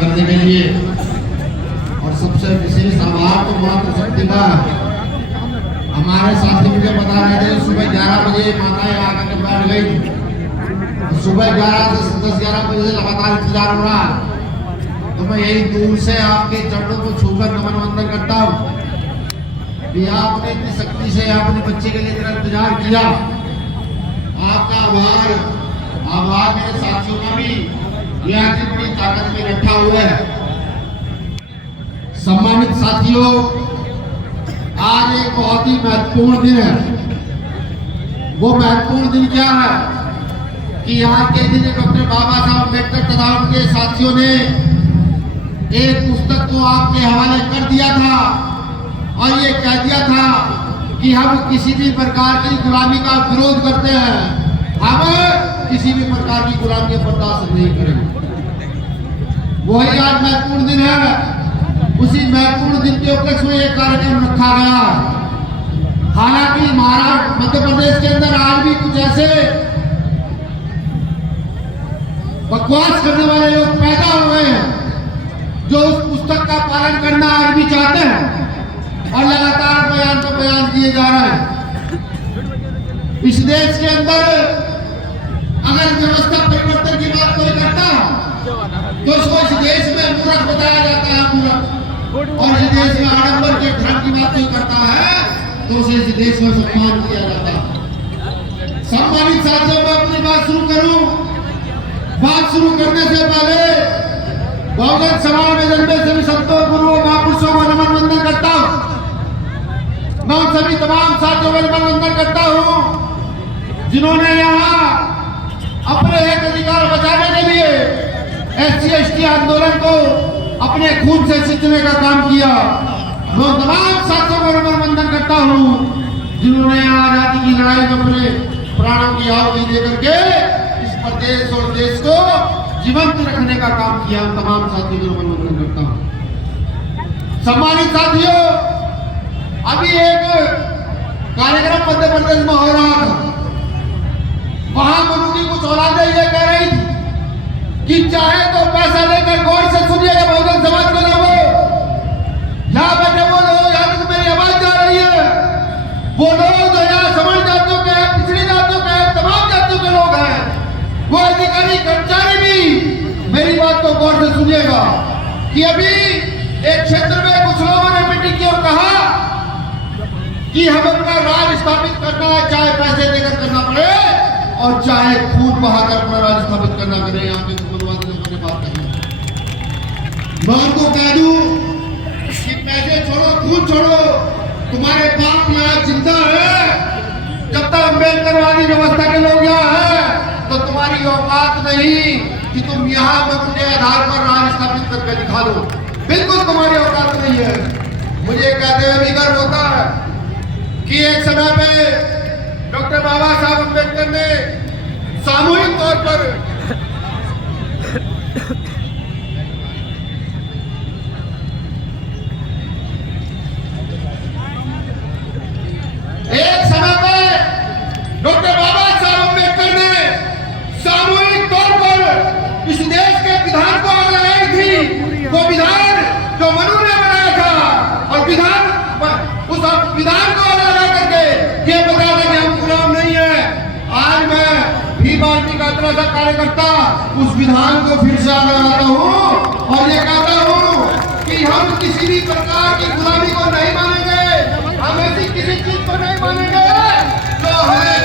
करने के लिए। और सबसे विशेष आभार तो मातृशक्ति का। हमारे साथी मुझे बता रहे थे सुबह 11 बजे माताएं आकर के बैठ गई। सुबह 11 से 10-11 बजे से लगातार इंतजार हो रहा। तो मैं यही दूर से आपके चरणों को छूकर नमन वंदन करता हूँ कि आपने इतनी शक्ति से अपने बच्चे के लिए इतना इंतजार किया। आपका आभार मेरे साथियों का भी यह की बड़ी ताकत में रखा हुआ है। सम्मानित साथियों, आज एक बहुत ही महत्वपूर्ण दिन है। वो महत्वपूर्ण दिन क्या है कि आज के दिन डॉक्टर बाबा साहब अम्बेडकर तथा उनके साथियों ने एक पुस्तक को आपके हवाले कर दिया था और ये कह दिया था कि हम किसी भी प्रकार की गुलामी का विरोध करते हैं, हम किसी भी प्रकार की गुलामी बर्दाश्त नहीं करेंगे। वही आज महत्वपूर्ण दिन है। उसी महत्वपूर्ण दिन के उपलक्ष्य में एक कार्यक्रम रखा गया। हालांकि महाराष्ट्र मध्य प्रदेश के अंदर आज भी कुछ ऐसे बकवास करने वाले लोग पैदा हो गए हैं जो उस पुस्तक का पालन करना आज भी चाहते हैं और लगातार बयान पर बयान दिए जा रहे हैं। इस देश के अंदर अगर व्यवस्था परिवर्तन की बात कोई करता है तो उसको इस देश में मूर्ख बताया जाता है, मूर्ख। और इस देश में आडंबर के धर्म की बात कोई करता है तो उसे इस देश में सम्मान दिया जाता है। सम्मानित साथियों, मैं अपनी बात शुरू करूं। बात शुरू करने से पहले बहुजन समाज में जन्मे सभी संतों, गुरुओं, महापुरुषों को नमन वंदन करता हूं। मैं उन सभी तमाम साथियों को नमन वंदन करता हूं जिन्होंने यहाँ अपने एक अधिकार बचाने के लिए SC/ST आंदोलन को अपने खून से सींचने का काम किया। मैं तमाम साथियों को नमन वंदन करता हूं जिन्होंने आजादी की लड़ाई में अपने प्राणों की आहुति देकर के इस प्रदेश और देश को जीवंत रखने का काम किया। तमाम साथियों को नमन वंदन करता हूं। सम्मानित साथियों, अभी एक कार्यक्रम मध्य प्रदेश में हो रहा था। वहां गुरु की कुछ औलादें ये कह रही थी कि चाहे तो पैसा लेकर गौर से सुनिएगा बहुजन समाज के लोगों, यहाँ बैठे वो लोग, यहाँ तक मेरी आवाज जा रही है, वो लोग जो यहाँ समाज जातियों के हैं, पिछड़ी जातियों के हैं, तमाम जातियों के लोग हैं, वो अधिकारी कर्मचारी भी मेरी बात को गौर से सुनिएगा कि अभी एक क्षेत्र में कुछ लोगों ने मीटिंग की और कहा कि हम अपना राज स्थापित करना है, चाहे पैसे देकर करना पड़े और चाहे खून बहाकर अपना राज स्थापित करना पड़े। यहाँ पे मुसलमान लोगों ने बात कही। मैं उनको कह दूं कि पैसे छोड़ो, खून छोड़ो, तुम्हारे बाप यहाँ जिंदा है। जब तक अम्बेडकरवादी व्यवस्था के लोग यहाँ है तो तुम्हारी औकात नहीं कि तुम यहाँ पर उनके आधार पर राज स्थापित करके दिखा दो। बिल्कुल तुम्हारी औकात नहीं है। मुझे कहते हुए भी गर्व होता है कि एक समय पे डॉक्टर बाबा साहब अम्बेडकर ने सामूहिक तौर पर इस देश के विधान को आग लगाई थी। वो विधान जो मनु ने बनाया था और विधान उस विधान को आग लगा करके ये बताया था कि हम गुलाम नहीं है। आज मैं भीम आर्मी का इतना सा कार्यकर्ता उस विधान को फिर से आग लगाता हूँ और ये कहता हूँ कि हम किसी भी प्रकार की गुलामी को नहीं मानेंगे। हम ऐसी किसी चीज को नहीं मानेंगे जो हमें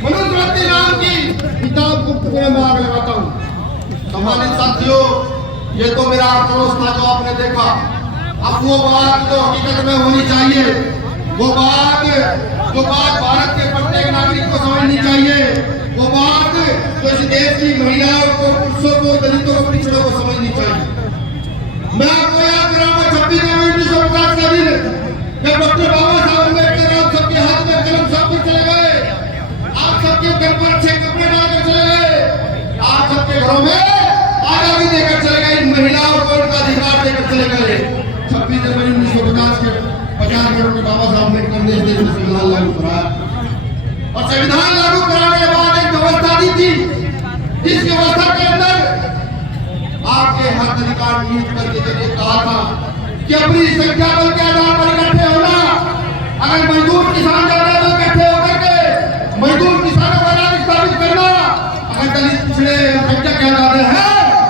मनुस्मृति नाम की किताब को मैं आग लगाता हूँ। सम्मानित साथियों, ये तो मेरा आक्रोश था जो आपने देखा। अब वो बात जो हकीकत में होनी चाहिए, वो बात जो बात भारत के प्रत्येक नागरिक को समझनी चाहिए, वो बात जो इस देश की महिलाओं को, पुरुषों को, दलितों को, पिछड़ों को समझनी चाहिए। मैं आपको याद कराऊंगा 26 जनवरी 1950 का दिन जब डॉक्टर बाबा साहब अम्बेडकर आप सबके हाथ में कलम सब कुछ चले गए, आप सबके घर पर अच्छे कपड़े डालकर चले गए, आप सबके घरों में आजादी देकर चले गए, महिलाओं को उनका अधिकार देकर चले गए। 26 जनवरी 1950 के 50 करोड़ के बाबा साहब अम्बेडकर ने इस देश में संविधान लागू कराया और संविधान लागू कराने के बाद एक सरकार नीति करके जब ये कहा था कि अपनी संख्या बल के आधार पर इकट्ठे होना, अगर मजदूर किसान ज्यादा तो इकट्ठे होकर के मजदूर किसानों का राज स्थापित करना, अगर दलित पिछड़े संख्या के आधार है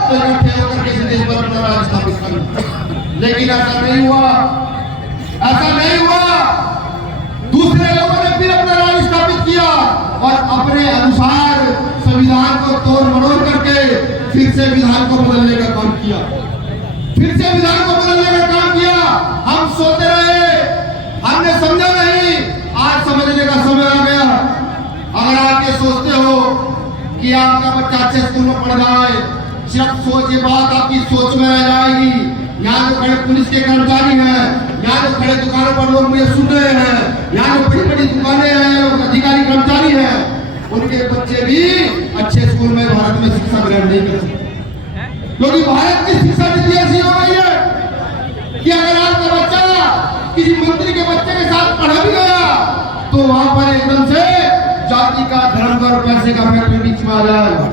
तो इकट्ठे होकर के देश पर अपना राज स्थापित करना। लेकिन ऐसा नहीं हुआ, ऐसा नहीं हुआ। दूसरे लोगों ने फिर अपना राज स्थापित किया और अपने अनुसार संविधान को तोड़ मरोड़ करके फिर से विधान को बदलने का काम किया, फिर से विधान को बदलने का काम किया। हम सोते रहे, हमने समझा नहीं, आज समझने का समय आ गया। अगर आप ये सोचते हो कि आपका बच्चा अच्छे स्कूल में पढ़ रहा है, सिर्फ सोच, ये बात आपकी सोच में रह जाएगी। यहाँ जो खड़े पुलिस के कर्मचारी हैं, यहाँ जो खड़े दुकानों पर लोग मुझे सुन रहे हैं, यहाँ जो बड़ी बड़ी दुकानें हैं, अधिकारी कर्मचारी हैं, उनके बच्चे भी अच्छे स्कूल में भारत में शिक्षा ग्रहण नहीं कर सकते, क्योंकि भारत की शिक्षा नीति ऐसी हो गई है कि अगर आपका बच्चा किसी मंत्री के बच्चे के साथ पढ़ा भी गया तो वहां पर एकदम से जाति का, धर्म का और पैसे का फैक्टर बीच में आ जाएगा।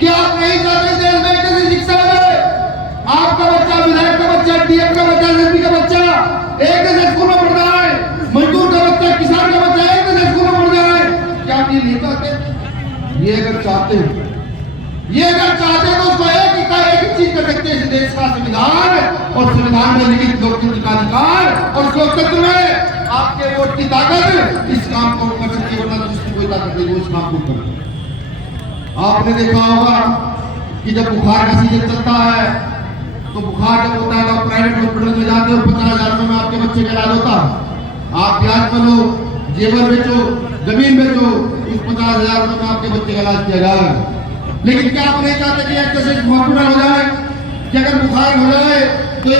क्या आप नहीं चाहते देश में कैसी शिक्षा है? आपका बच्चा, विधायक का बच्चा, डीएम का बच्चा, एसपी का बच्चा एक जैसे स्कूल में पढ़ रहा है, मजदूर का बच्चा, किसान का बच्चा एक जैसे स्कूल में पढ़ रहा है। क्या आप ये नहीं चाहते? ये अगर चाहते हो, ये अगर चाहते तो उसको एक ही चीज कर सकते हैं, देश का संविधान और संविधान में लिखित लोकतंत्र का अधिकार, और लोकतंत्र में आपके वोट की ताकत इस काम को कर सकती है, वरना दूसरी कोई ताकत नहीं उस काम को कर। आपने देखा होगा कि जब बुखार का सीजन चलता है तो बुखार जब होता है तो आप प्राइवेट हॉस्पिटल में जाते हो, 15,000 रुपए में आपके बच्चे का इलाज होता है। आप ब्याज पर लो, जेवर बेचो, जमीन बेचो, उस 50,000 रुपए में आपके बच्चे का इलाज किया जाएगा। लेकिन क्या आप नहीं चाहते कि एक जैसे हॉस्पिटल हो जाए कि अगर बुखार हो जाए तो